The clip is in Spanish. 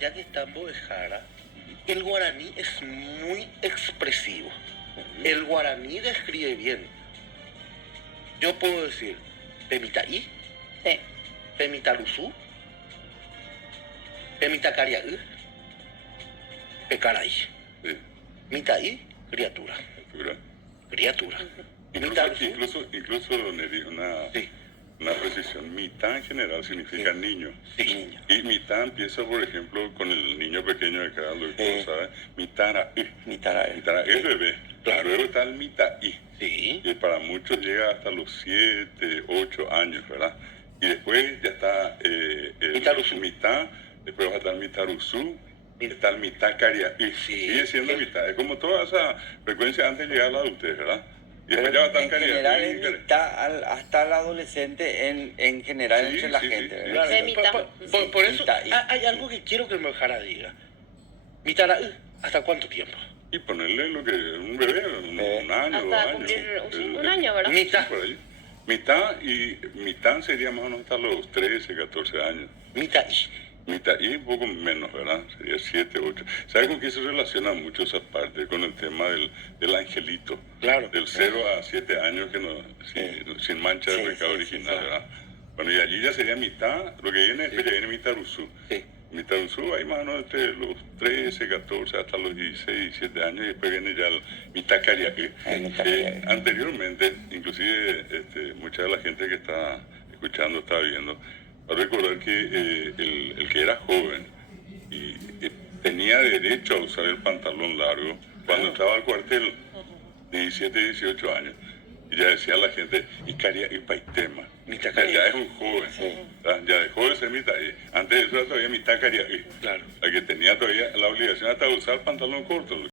ya que está en Bobejara, el guaraní es muy expresivo. El guaraní describe bien. Yo puedo decir, Pemitaí, Sí. Pemitaluzú, Pemitacariaú, Pecaray. Sí, Mitaí, criatura. ¿verdad? Criatura. Incluso Neri, Sí. una precisión, mitad en general significa Sí. niño. Sí, niño. Y mitad empieza, por ejemplo, con el niño pequeño de acá, lo que Sí. sabe, mitara, Mitaraí. mitara, es bebé. Claro. Luego está el mitaí, Sí. que para muchos llega hasta los 7, 8 años, ¿verdad? Y después ya está el Mitaruzú. mitad, después va a estar el mitaruzú, está el mitad cariaí, Sí. sigue siendo ¿Qué? mitad. Es como toda esa frecuencia antes de llegar a la adultez, ¿verdad? Y después Pero ya va a estar en general es cariaí. mitad hasta el adolescente en general Sí, entre la sí, gente, sí, ¿verdad? De Claro, mitad. por eso Mitaí. hay algo que quiero que Bobejara diga. Mitaraí, ¿hasta cuánto tiempo? Y ponerle lo que un bebé, un año, 2 Hasta años. cumplir un año, ¿verdad? Mitad. Por ahí. Mitad sería más o menos hasta los 13, 14 años. Mitaí. Mitad y un poco menos, ¿verdad? Sería 7, 8. ¿Sabes con qué se relaciona mucho esa parte? Con el tema del angelito. Claro. Del 0 a 7 años que no, sin mancha de Sí, pecado sí, original, sí. ¿verdad? Bueno, y allí ya sería mitad, lo que viene, después ya viene mitaruzú. Sí. Mitaruzú, hay más o menos entre los 13, 14 hasta los 16, 17 años, y después viene ya el mitacariaque. El mitacariaque. Anteriormente, inclusive mucha de la gente que está escuchando, está viendo, va a recordar que el que era joven y tenía derecho a usar el pantalón largo cuando entraba al cuartel, 17, 18 años. Y ya decía la gente, Icaria y Paitema. Ya es un joven. ¿verdad? Ya dejó de ser mitad. Antes de eso era todavía mitad Caria. Claro. La que tenía todavía la obligación hasta de usar pantalón corto.